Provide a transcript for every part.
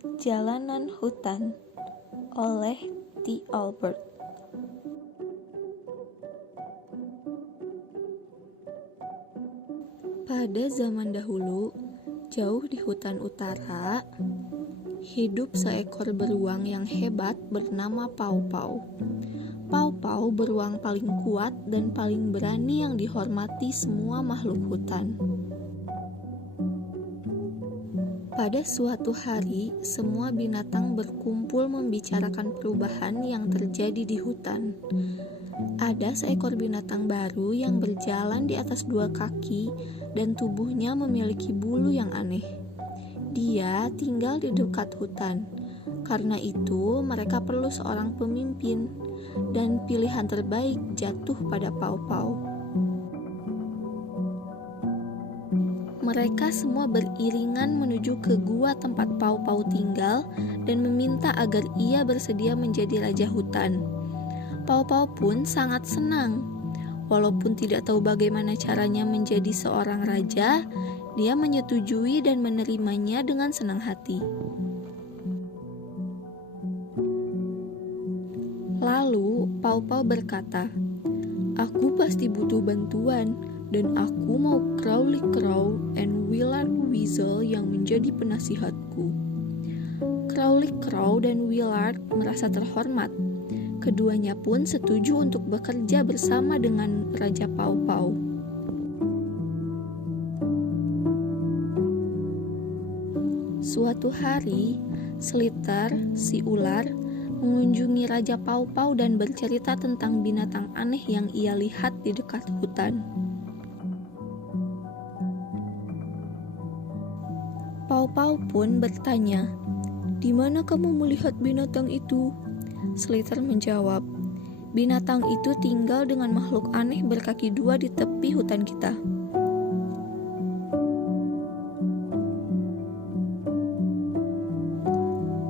Jalanan Hutan oleh T. Albert. Pada zaman dahulu, jauh di hutan utara, hidup seekor beruang yang hebat bernama Pau Pau. Pau Pau beruang paling kuat dan paling berani yang dihormati semua makhluk hutan. Pada suatu hari, semua binatang berkumpul membicarakan perubahan yang terjadi di hutan. Ada seekor binatang baru yang berjalan di atas dua kaki dan tubuhnya memiliki bulu yang aneh. Dia tinggal di dekat hutan. Karena itu, mereka perlu seorang pemimpin, dan pilihan terbaik jatuh pada Pau Pau. Mereka semua beriringan menuju ke gua tempat Pau Pau tinggal dan meminta agar ia bersedia menjadi raja hutan. Pau Pau pun sangat senang. Walaupun tidak tahu bagaimana caranya menjadi seorang raja, dia menyetujui dan menerimanya dengan senang hati. Lalu Pau Pau berkata, "Aku pasti butuh bantuan. Dan aku mau Crowley Crow and Willard Weasel yang menjadi penasihatku." Crowley Crow dan Willard merasa terhormat. Keduanya pun setuju untuk bekerja bersama dengan Raja Pau Pau. Suatu hari, Slither, si ular, mengunjungi Raja Pau Pau dan bercerita tentang binatang aneh yang ia lihat di dekat hutan. Pau Pau pun bertanya, "Di mana kamu melihat binatang itu?" Slither menjawab, "Binatang itu tinggal dengan makhluk aneh berkaki dua di tepi hutan kita."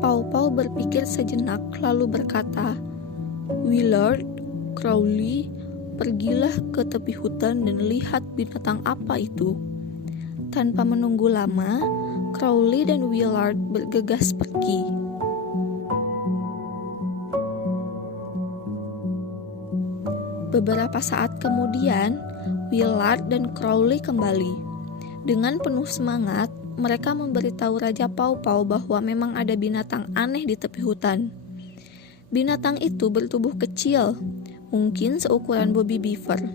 Pau Pau berpikir sejenak lalu berkata, "Willard, Crowley, pergilah ke tepi hutan dan lihat binatang apa itu." Tanpa menunggu lama, Crowley dan Willard bergegas pergi. Beberapa saat kemudian, Willard dan Crowley kembali. Dengan penuh semangat, mereka memberitahu Raja Pau Pau bahwa memang ada binatang aneh di tepi hutan. Binatang itu bertubuh kecil, mungkin seukuran Bobby Beaver.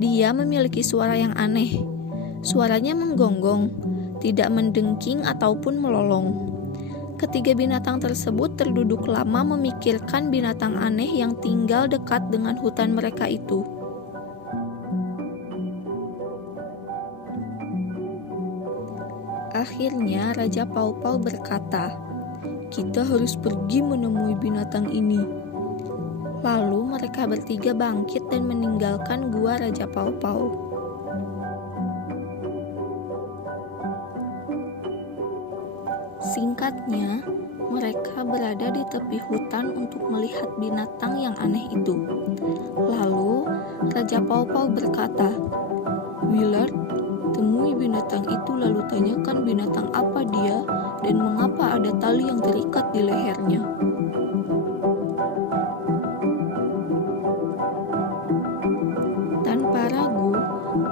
Dia memiliki suara yang aneh. Suaranya menggonggong, tidak mendengking ataupun melolong. Ketiga binatang tersebut terduduk lama memikirkan binatang aneh yang tinggal dekat dengan hutan mereka itu. Akhirnya Raja Pau Pau berkata, "Kita harus pergi menemui binatang ini." Lalu mereka bertiga bangkit dan meninggalkan gua Raja Pau Pau. Singkatnya, mereka berada di tepi hutan untuk melihat binatang yang aneh itu. Lalu, Raja Pau Pau berkata, "Willard, temui binatang itu lalu tanyakan binatang apa dia dan mengapa ada tali yang terikat di lehernya." Tanpa ragu,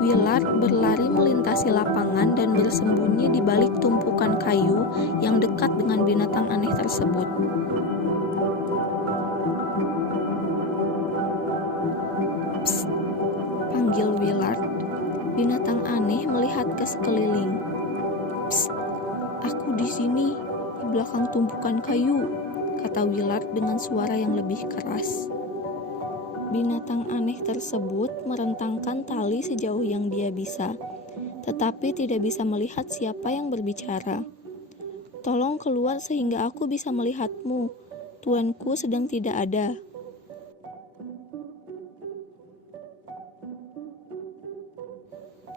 Willard berlari melintasi lapangan dan bersembunyi di balik tumpukan kayu yang dekat dengan binatang aneh tersebut. "Psst," panggil Willard. Binatang aneh melihat ke sekeliling. "Psst, aku di sini, di belakang tumpukan kayu," kata Willard dengan suara yang lebih keras. Binatang aneh tersebut merentangkan tali sejauh yang dia bisa, tetapi tidak bisa melihat siapa yang berbicara. "Tolong keluar sehingga aku bisa melihatmu. Tuanku sedang tidak ada."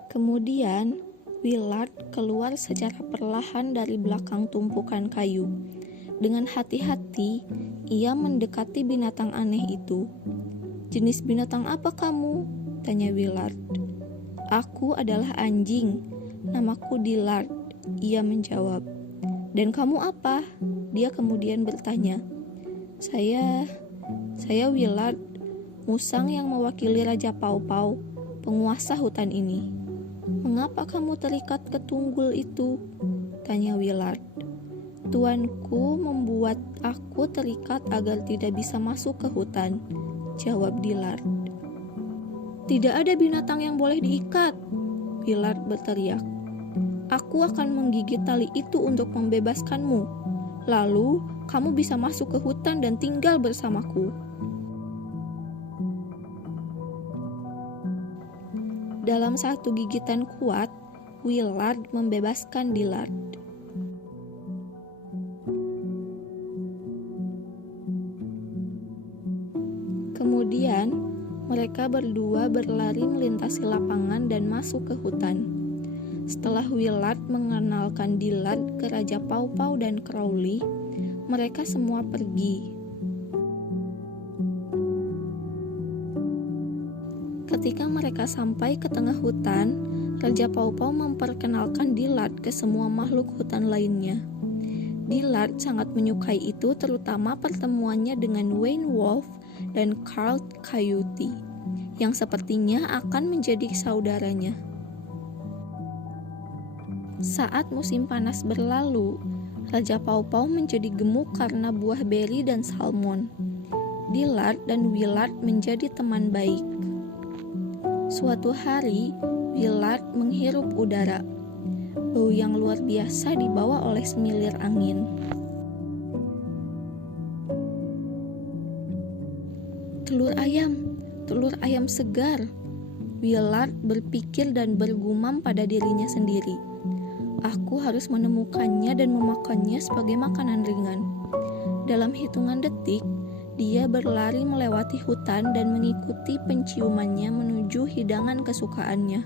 Kemudian, Willard keluar secara perlahan dari belakang tumpukan kayu. Dengan hati-hati, ia mendekati binatang aneh itu. "Jenis binatang apa kamu?" tanya Willard. "Aku adalah anjing. Namaku Dillard," ia menjawab. "Dan kamu apa?" Dia kemudian bertanya. Saya Willard, musang yang mewakili Raja Pau-Pau, penguasa hutan ini." "Mengapa kamu terikat ke tunggul itu?" tanya Willard. "Tuanku membuat aku terikat agar tidak bisa masuk ke hutan," jawab Dillard. "Tidak ada binatang yang boleh diikat," Willard berteriak. "Aku akan menggigit tali itu untuk membebaskanmu. Lalu, kamu bisa masuk ke hutan dan tinggal bersamaku." Dalam satu gigitan kuat, Willard membebaskan Dillard. Kemudian, mereka berdua berlari melintasi lapangan dan masuk ke hutan. Setelah Willard mengenalkan Dillard ke Raja Pau-Pau dan Crowley, mereka semua pergi. Ketika mereka sampai ke tengah hutan, Raja Pau-Pau memperkenalkan Dillard ke semua makhluk hutan lainnya. Dillard sangat menyukai itu, terutama pertemuannya dengan Wayne Wolf dan Carl Coyote, yang sepertinya akan menjadi saudaranya. Saat musim panas berlalu, Raja Pau-Pau menjadi gemuk karena buah beri dan salmon. Dillard dan Willard menjadi teman baik. Suatu hari, Willard menghirup udara. Bau yang luar biasa dibawa oleh semilir angin. Telur ayam segar. Willard berpikir dan bergumam pada dirinya sendiri. "Aku harus menemukannya dan memakannya sebagai makanan ringan." Dalam hitungan detik, dia berlari melewati hutan dan mengikuti penciumannya menuju hidangan kesukaannya.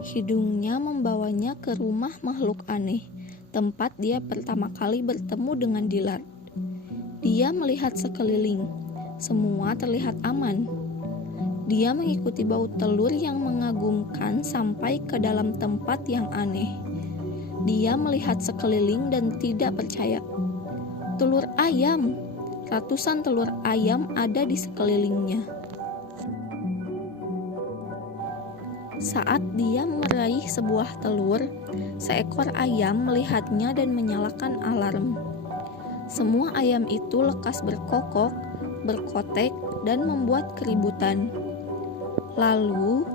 Hidungnya membawanya ke rumah makhluk aneh, tempat dia pertama kali bertemu dengan Dillard. Dia melihat sekeliling. Semua terlihat aman. Dia mengikuti bau telur yang mengagumkan sampai ke dalam tempat yang aneh. Dia melihat sekeliling dan tidak percaya. Telur ayam! Ratusan telur ayam ada di sekelilingnya. Saat dia meraih sebuah telur, seekor ayam melihatnya dan menyalakan alarm. Semua ayam itu lekas berkokok, berkotek, dan membuat keributan. Lalu,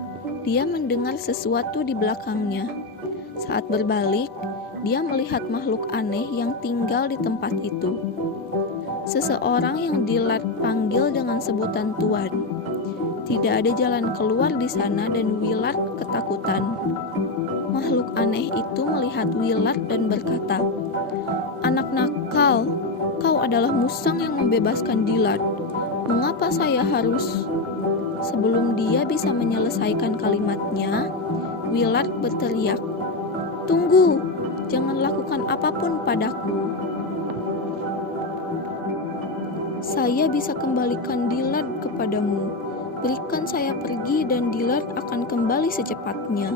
dia mendengar sesuatu di belakangnya. Saat berbalik, dia melihat makhluk aneh yang tinggal di tempat itu. Seseorang yang Dillard panggil dengan sebutan Tuan. Tidak ada jalan keluar di sana dan Willard ketakutan. Makhluk aneh itu melihat Willard dan berkata, "Anak nakal, kau adalah musang yang membebaskan Dillard. Mengapa saya harus..." Sebelum dia bisa menyelesaikan kalimatnya, Willard berteriak, "Tunggu, jangan lakukan apapun padaku. Saya bisa kembalikan Dillard kepadamu. Berikan saya pergi dan Dillard akan kembali secepatnya."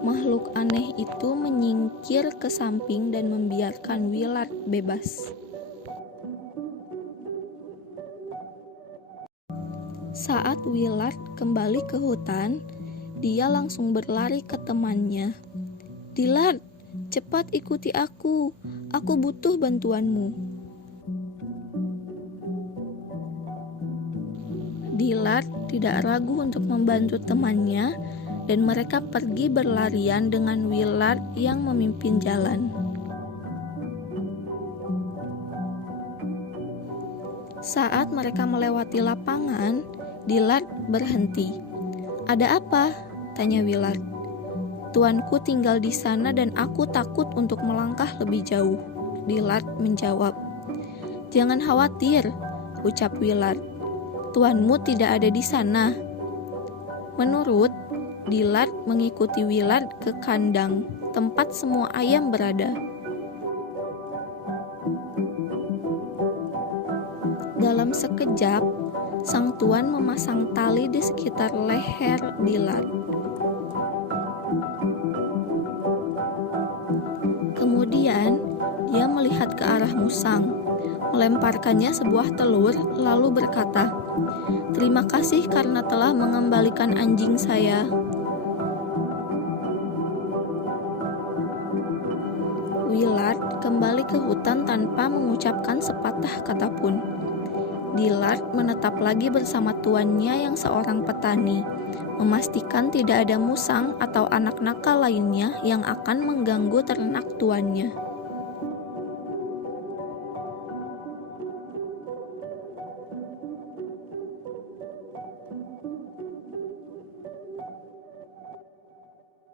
Makhluk aneh itu menyingkir ke samping dan membiarkan Willard bebas. Saat Willard kembali ke hutan, dia langsung berlari ke temannya. "Dillard, cepat ikuti aku. Aku butuh bantuanmu." Dillard tidak ragu untuk membantu temannya, dan mereka pergi berlarian dengan Willard yang memimpin jalan. Saat mereka melewati lapangan, Dillard berhenti. "Ada apa?" tanya Willard. "Tuanku tinggal di sana dan aku takut untuk melangkah lebih jauh," Dillard menjawab. "Jangan khawatir," ucap Willard. "Tuanmu tidak ada di sana." Menurut Dillard mengikuti Willard ke kandang, tempat semua ayam berada. Dalam sekejap, Sang tuan memasang tali di sekitar leher Dillard. Kemudian, dia melihat ke arah musang, melemparkannya sebuah telur, lalu berkata, "Terima kasih karena telah mengembalikan anjing saya." Willard kembali ke hutan tanpa mengucapkan sepatah kata pun. Dillard menetap lagi bersama tuannya yang seorang petani, memastikan tidak ada musang atau anak nakal lainnya yang akan mengganggu ternak tuannya.